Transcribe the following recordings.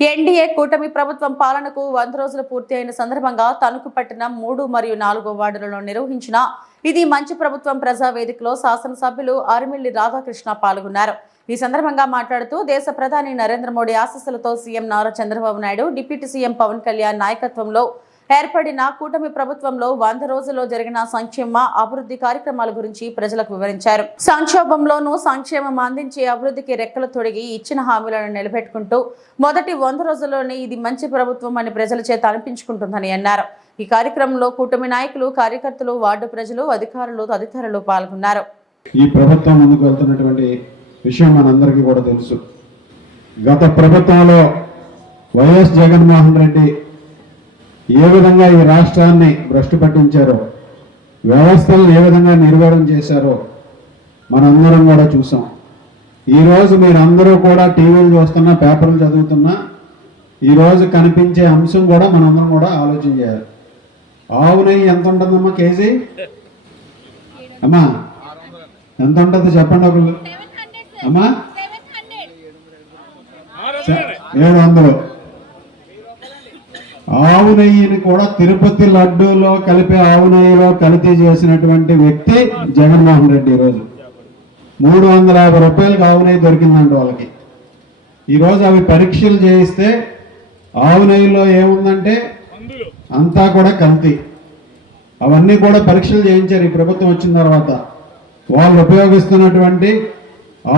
NDA కూటమి ప్రభుత్వం పాలనకు 100 రోజులు పూర్తి అయిన సందర్భంగా తణుకు పట్టణం 3 మరియు 4 వార్డులలో నిర్వహించిన ఇది మంచి ప్రభుత్వం ప్రజావేదికలో శాసనసభ్యులు అరిమిల్లి రాధాకృష్ణ పాల్గొన్నారు. ఈ సందర్భంగా మాట్లాడుతూ దేశ ప్రధాని నరేంద్ర మోడీ ఆశీస్సులతో CM Nara Chandrababu Naidu, deputy CM Pawan Kalyan నాయకత్వంలో ఏర్పడిన కూటమి ప్రభుత్వంలో 100 రోజుల్లో జరిగిన సంక్షేమ అభివృద్ధి కార్యక్రమాల గురించి ప్రజలకు వివరించారు. సంక్షోభంలోనూ సంక్షేమం అందించే అభివృద్ధికి రెక్కలు తొడిగి ఇచ్చిన హామీలను నిలబెట్టుకుంటూ మొదటి 100 రోజుల్లోనే ఇది మంచి ప్రభుత్వం అని ప్రజల చేత అనిపించుకుంటుందని అన్నారు. ఈ కార్యక్రమంలో కూటమి నాయకులు, కార్యకర్తలు, వార్డు ప్రజలు, అధికారులు తదితరులు పాల్గొన్నారు. ఈ ప్రభుత్వం ముందుకు వెళ్తున్నటువంటి విషయం మనందరికీ కూడా తెలుసు. గత ప్రభుత్వంలో వైఎస్ జగన్మోహన్ రెడ్డి ఏ విధంగా ఈ రాష్ట్రాన్ని భ్రష్టు పట్టించారో, వ్యవస్థలను ఏ విధంగా నిర్వహణ చేశారో మనందరం కూడా చూసాం. ఈరోజు మీరందరూ కూడా టీవీలు చూస్తున్నా, పేపర్లు చదువుతున్నా ఈరోజు కనిపించే అంశం కూడా మనందరం కూడా ఆలోచన చేయాలి. ఆవు నెయ్యి ఎంత ఉంటుందమ్మా కేజీ? అమ్మా ఎంత ఉంటుంది చెప్పండి ఒకళ్ళు. అమ్మా 700. ఆవు నెయ్యిని కూడా తిరుపతి లడ్డూలో కలిపే ఆవు నెయ్యిలో కల్తీ చేసినటువంటి వ్యక్తి జగన్మోహన్ రెడ్డి. ఈరోజు 350 రూపాయలకు ఆవు నెయ్యి దొరికిందండి వాళ్ళకి. ఈరోజు అవి పరీక్షలు చేయిస్తే ఆవు నెయ్యిలో ఏముందంటే అంతా కూడా కల్తీ. అవన్నీ కూడా పరీక్షలు చేయించారు ఈ ప్రభుత్వం వచ్చిన తర్వాత. వాళ్ళు ఉపయోగిస్తున్నటువంటి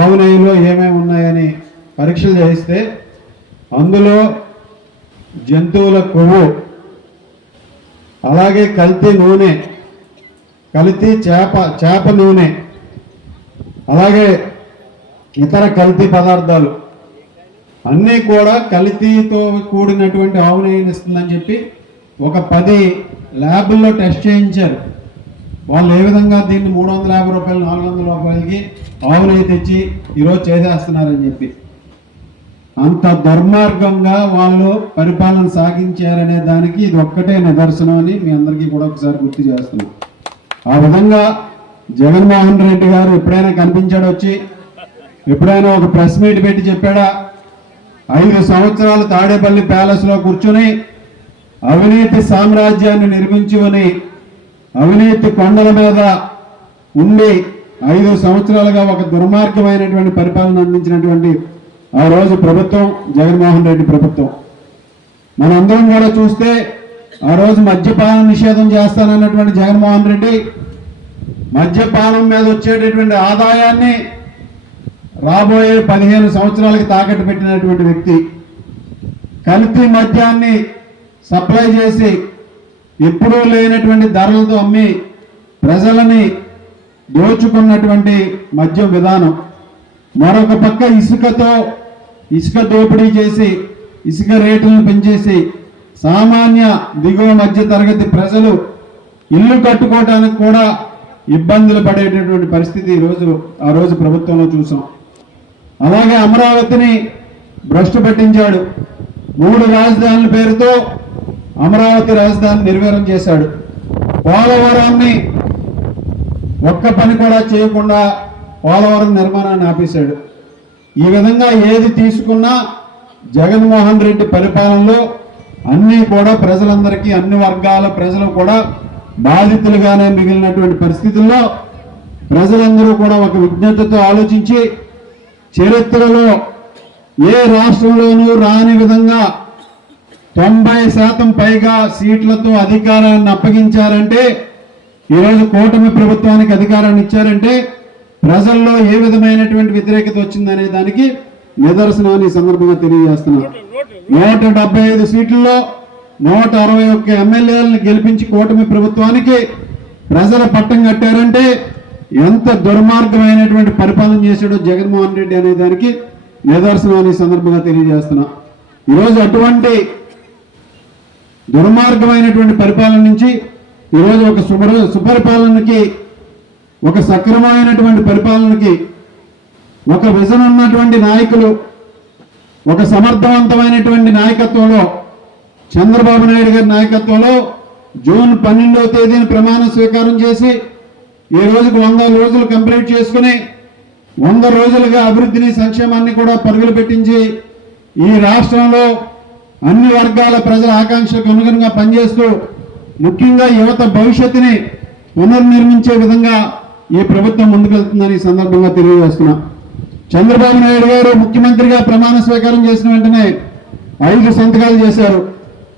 ఆవు నెయ్యిలో ఏమేమి ఉన్నాయని పరీక్షలు చేయిస్తే అందులో జంతువుల కొవ్వు, అలాగే కల్తీ నూనె, కల్తీ చేప నూనె, అలాగే ఇతర కల్తీ పదార్థాలు అన్నీ కూడా కల్తీతో కూడినటువంటి ఆవు నెయ్యిని ఇస్తుందని చెప్పి ఒక 10 ల్యాబుల్లో టెస్ట్ చేయించారు. వాళ్ళు ఏ విధంగా దీన్ని 350 రూపాయలు 400 రూపాయలకి ఆవు నెయ్యి తెచ్చి ఈరోజు చేసేస్తున్నారని చెప్పి అంత దుర్మార్గంగా వాళ్ళు పరిపాలన సాగించారనే దానికి ఇది ఒక్కటే నిదర్శనం అని మీ అందరికీ కూడా ఒకసారి గుర్తు చేస్తున్నాం. ఆ విధంగా జగన్మోహన్ రెడ్డి గారు ఎప్పుడైనా కనిపించాడు, వచ్చి ఎప్పుడైనా ఒక ప్రెస్ మీట్ పెట్టి చెప్పాడా? 5 సంవత్సరాలు తాడేపల్లి ప్యాలెస్లో కూర్చుని అవినీతి సామ్రాజ్యాన్ని నిర్మించుకొని అవినీతి కొండల మీద ఉండి 5 సంవత్సరాలుగా ఒక దుర్మార్గమైనటువంటి పరిపాలన అందించినటువంటి ఆ రోజు ప్రభుత్వం జగన్మోహన్ రెడ్డి ప్రభుత్వం. మనందరం కూడా చూస్తే ఆ రోజు మద్యపానం నిషేధం చేస్తానన్నటువంటి జగన్మోహన్ రెడ్డి మద్యపానం మీద వచ్చేటటువంటి ఆదాయాన్ని రాబోయే 15 సంవత్సరాలకి తాకట్టు పెట్టినటువంటి వ్యక్తి. కల్తీ మద్యాన్ని సప్లై చేసి ఎప్పుడూ లేనటువంటి ధరలతో అమ్మి ప్రజలని దోచుకున్నటువంటి మద్యం విధానం. మరొక పక్క ఇసుక దోపిడీ చేసి ఇసుక రేట్లను పెంచేసి సామాన్య దిగువ మధ్య తరగతి ప్రజలు ఇల్లు కట్టుకోవడానికి కూడా ఇబ్బందులు పడేటటువంటి పరిస్థితి ఆ రోజు ప్రభుత్వంలో చూసాం. అలాగే అమరావతిని భ్రష్టు పట్టించాడు. 3 రాజధానుల పేరుతో అమరావతి రాజధాని నిర్వీర్యం చేశాడు. పోలవరాన్ని ఒక్క పని కూడా చేయకుండా పోలవరం నిర్మాణాన్ని ఆపేశాడు. ఈ విధంగా ఏది తీసుకున్నా జగన్మోహన్ రెడ్డి పరిపాలనలో అన్నీ కూడా ప్రజలందరికీ, అన్ని వర్గాల ప్రజలు కూడా బాధితులుగానే మిగిలినటువంటి పరిస్థితుల్లో ప్రజలందరూ కూడా ఒక విజ్ఞతతో ఆలోచించి చరిత్రలో ఏ రాష్ట్రంలోనూ రాని విధంగా 90% పైగా సీట్లతో అధికారాన్ని అప్పగించారంటే, ఈరోజు కూటమి ప్రభుత్వానికి అధికారాన్ని ఇచ్చారంటే ప్రజల్లో ఏ విధమైనటువంటి వ్యతిరేకత వచ్చిందనే దానికి నిదర్శనాన్ని ఈ సందర్భంగా తెలియజేస్తున్నారు. 175 సీట్లలో 161 ఎమ్మెల్యేలను గెలిపించి కూటమి ప్రభుత్వానికి ప్రజల పట్టం కట్టారంటే ఎంత దుర్మార్గమైనటువంటి పరిపాలన చేశాడో జగన్మోహన్ రెడ్డి అనే దానికి నిదర్శనాన్ని ఈ సందర్భంగా తెలియజేస్తున్నా. ఈరోజు అటువంటి దుర్మార్గమైనటువంటి పరిపాలన నుంచి ఈరోజు ఒక సుపరిపాలనకి, ఒక సక్రమమైనటువంటి పరిపాలనకి, ఒక విజన్ ఉన్నటువంటి నాయకులు, ఒక సమర్థవంతమైనటువంటి నాయకత్వంలో చంద్రబాబు నాయుడు గారి నాయకత్వంలో జూన్ 12వ తేదీన ప్రమాణ స్వీకారం చేసి ఈ రోజుకు 100 రోజులు కంప్లీట్ చేసుకుని 100 రోజులుగా అభివృద్ధిని, సంక్షేమాన్ని కూడా పరుగులు పెట్టించి ఈ రాష్ట్రంలో అన్ని వర్గాల ప్రజల ఆకాంక్షలకు అనుగుణంగా పనిచేస్తూ ముఖ్యంగా యువత భవిష్యత్తుని పునర్నిర్మించే విధంగా ఈ ప్రభుత్వం ముందుకెళ్తుందని ఈ సందర్భంగా తెలియజేస్తున్నా. చంద్రబాబు నాయుడు గారు ముఖ్యమంత్రిగా ప్రమాణ స్వీకారం చేసిన వెంటనే 5 సంతకాలు చేశారు.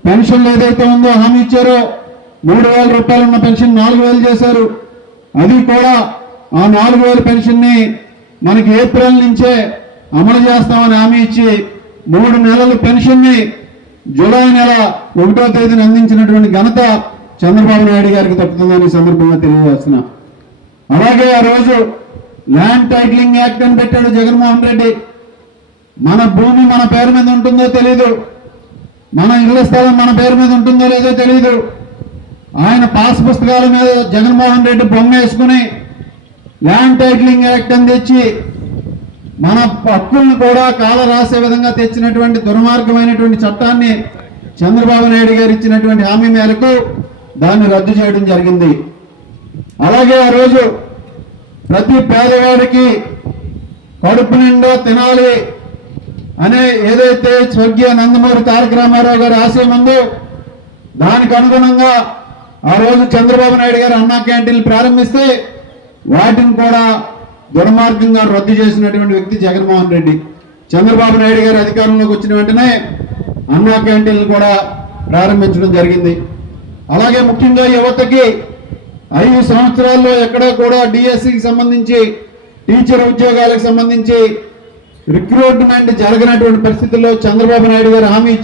పెన్షన్లు ఏదైతే ఉందో హామీ ఇచ్చారో 3,000 రూపాయలు ఉన్న పెన్షన్ 4,000 చేశారు. అది కూడా ఆ 4,000 పెన్షన్ని మనకి ఏప్రిల్ నుంచే అమలు చేస్తామని హామీ ఇచ్చి 3 నెలల పెన్షన్ని జూలై నెల 1వ తేదీన అందించినటువంటి ఘనత చంద్రబాబు నాయుడు గారికి తప్పుతుందని ఈ సందర్భంగా తెలియజేస్తున్నా. అలాగే ఆ రోజు ల్యాండ్ టైటిలింగ్ యాక్ట్ అని పెట్టాడు జగన్మోహన్ రెడ్డి. మన భూమి మన పేరు మీద ఉంటుందో తెలీదు, మన ఇళ్ల స్థలం మన పేరు మీద ఉంటుందో లేదో తెలీదు. ఆయన పాస్ పుస్తకాల మీద జగన్మోహన్ రెడ్డి బొమ్మ వేసుకుని ల్యాండ్ టైటిలింగ్ యాక్ట్ అని తెచ్చి మన హక్కుల్ని కూడా కాల రాసే విధంగా తెచ్చినటువంటి దుర్మార్గమైనటువంటి చట్టాన్ని చంద్రబాబు నాయుడు గారు ఇచ్చినటువంటి హామీ మేరకు దాన్ని రద్దు చేయడం జరిగింది. అలాగే ఆ రోజు ప్రతి పేదవాడికి కడుపు నిండా తినాలి అనే ఏదైతే స్వర్గీయ నందమూరి తారక రామారావు గారి ఆశయం ఉందో దానికి అనుగుణంగా ఆ రోజు చంద్రబాబు నాయుడు గారు అన్నా క్యాంటీన్లు ప్రారంభిస్తే వాటిని కూడా దుర్మార్గంగా రద్దు చేసినటువంటి వ్యక్తి జగన్మోహన్ రెడ్డి. చంద్రబాబు నాయుడు గారు అధికారంలోకి వచ్చిన వెంటనే అన్నా క్యాంటీన్లు కూడా ప్రారంభించడం జరిగింది. అలాగే ముఖ్యంగా యువతకి 5 సంవత్సరాల్లో ఎక్కడ కూడా డిఎస్సికి సంబంధించి టీచర్ ఉద్యోగాలకు సంబంధించి రిక్రూట్మెంట్ జరగనటువంటి పరిస్థితుల్లో చంద్రబాబు నాయుడు గారు హామీ